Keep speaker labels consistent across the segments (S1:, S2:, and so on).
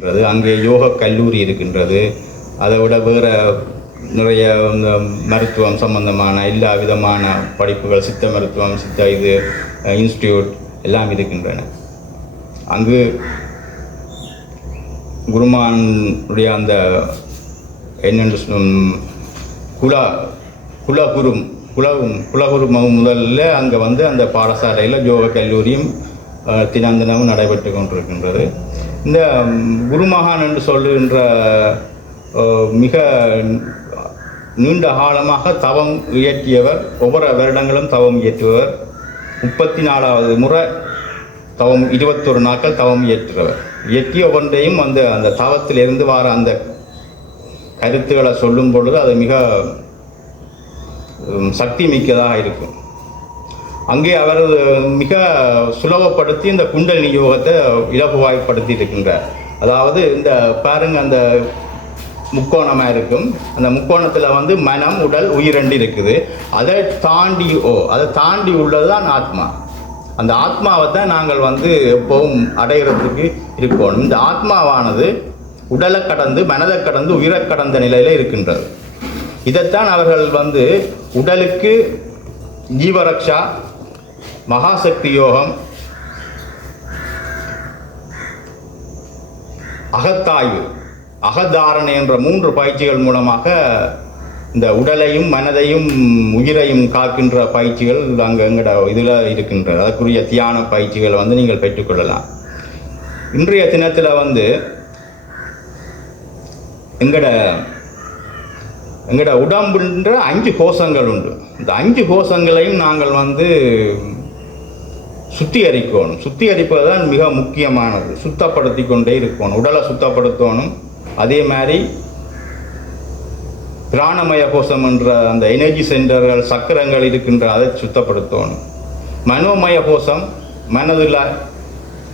S1: இருக்கின்றது. அங்கே யோக கல்லூரி இருக்கின்றது. அதை விட வேறு நிறைய இந்த மருத்துவம் சம்பந்தமான எல்லா விதமான படிப்புகள் சித்த மருத்துவம் சித்த இது இன்ஸ்டியூட் எல்லாம் இருக்கின்றன. அங்கு குருமானுடைய அந்த என்னென்று குலா குலகுரும் குலகும் குலகுரு முதல்ல அங்கே வந்து அந்த பாடசாலையில் யோக கல்லூரியும் தினந்தினமும் நடைபெற்று கொண்டிருக்கின்றது. இந்த குருமகான் என்று சொல்லுகின்ற மிக நீண்ட காலமாக தவம் இயற்றியவர் ஒவ்வொரு வருடங்களும் தவம் இயற்றுவர் முப்பத்தி நாலாவது முறை தவம் இருபத்தொரு நாட்கள் தவம் இயற்றுறவர் இயற்றிய ஒன்றையும் அந்த அந்த தவத்திலிருந்து வர அந்த கருத்துக்களை சொல்லும் பொழுது அது மிக சக்தி மிக்கதாக இருக்கும். அங்கே அவர் மிக சுலபப்படுத்தி இந்த குண்டலினி யோகத்தை இலகுவாய்ப்படுத்தி இருக்கின்றார் அதாவது இந்த பாருங்க அந்த முக்கோணமாக இருக்கும். அந்த முக்கோணத்தில் வந்து மனம் உடல் உயிரண்டு இருக்குது. அதை தாண்டி ஓ அதை தாண்டி உள்ளது தான் ஆத்மா. அந்த ஆத்மாவை தான் நாங்கள் வந்து எப்பவும் அடையிறதுக்கு இருக்கணும் இந்த ஆத்மாவானது உடலை கடந்து மனதை கடந்து உயிரை கடந்த நிலையில் இருக்கின்றது. இதைத்தான் அவர்கள் வந்து உடலுக்கு ஜீவரக்ஷா மகாசக்தி யோகம் அகத்தாய்வு அகதாரணை என்ற மூன்று பயிற்சிகள் மூலமாக இந்த உடலையும் மனதையும் உயிரையும் காக்கின்ற பயிற்சிகள் அங்கே எங்கட இதில் இருக்கின்றது. அதற்குரிய தியான பயிற்சிகளை வந்து நீங்கள் பெற்றுக்கொள்ளலாம். இன்றைய தினத்தில் வந்து எங்கட எங்கட உடம்புன்ற அஞ்சு கோஷங்கள் உண்டு. இந்த அஞ்சு கோஷங்களையும் நாங்கள் வந்து சுத்திகரிக்கணும். சுத்திகரிப்பது தான் மிக முக்கியமானது. சுத்தப்படுத்தி கொண்டே இருக்கணும். உடலை சுத்தப்படுத்தணும். அதே மாதிரி பிராணமய கோஷம் என்ற அந்த எனர்ஜி சென்டர்கள் சக்கரங்கள் இருக்கின்ற அதை சுத்தப்படுத்தணும். மனோமய கோஷம் மனதில்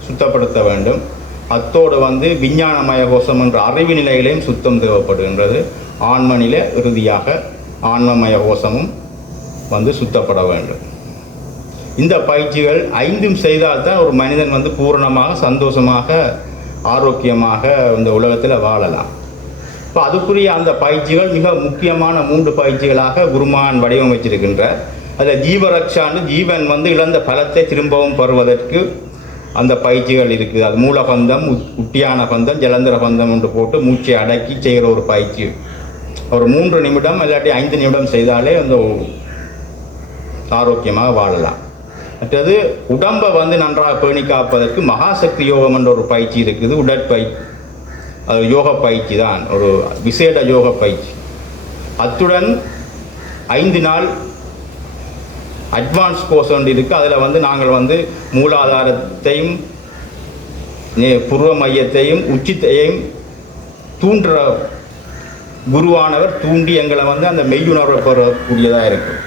S1: சுத்தப்படுத்த வேண்டும். அத்தோடு வந்து விஞ்ஞானமய கோஷம் என்ற அறிவு நிலையிலையும் சுத்தம் தேவைப்படுகின்றது. ஆன்மநில இறுதியாக ஆன்மமய கோஷமும் வந்து சுத்தப்பட வேண்டும். இந்த பயிற்சிகள் ஐந்தும் செய்தால்தான் ஒரு மனிதன் வந்து பூரணமாக சந்தோஷமாக ஆரோக்கியமாக இந்த உலகத்தில் வாழலாம். இப்போ அதுக்குரிய அந்த பயிற்சிகள் மிக முக்கியமான மூன்று பயிற்சிகளாக குருமான் வடிவமைச்சிருக்கின்ற அதில் ஜீவரக்ஷான்னு ஜீவன் வந்து இழந்த பலத்தை திரும்பவும் பெறுவதற்கு அந்த பயிற்சிகள் இருக்குது. அது மூலபந்தம் உட்டியான பந்தம் ஜலந்தர பந்தம் என்று போட்டு மூச்சை அடக்கி செய்கிற ஒரு பயிற்சி. ஒரு மூன்று நிமிடம் இல்லாட்டி ஐந்து நிமிடம் செய்தாலே அந்த ஆரோக்கியமாக வாழலாம். மற்றது உடம்பை வந்து நன்றாக பேணி காப்பதற்கு மகாசக்தி யோகம் என்ற ஒரு பயிற்சி இருக்குது உடற்பை அது யோக பயிற்சி தான் ஒரு விசேட யோக பயிற்சி. அத்துடன் ஐந்து நாள் அட்வான்ஸ் கோர்ஸ் ஒன்று இருக்குது அதில் வந்து நாங்கள் வந்து மூலாதாரத்தையும் புருவ மையத்தையும் உச்சித்தையும் தூண்டுற குருவானவர் தூண்டி எங்களை வந்து அந்த மெய்யுணர்வை பெறக்கூடியதாக இருக்குது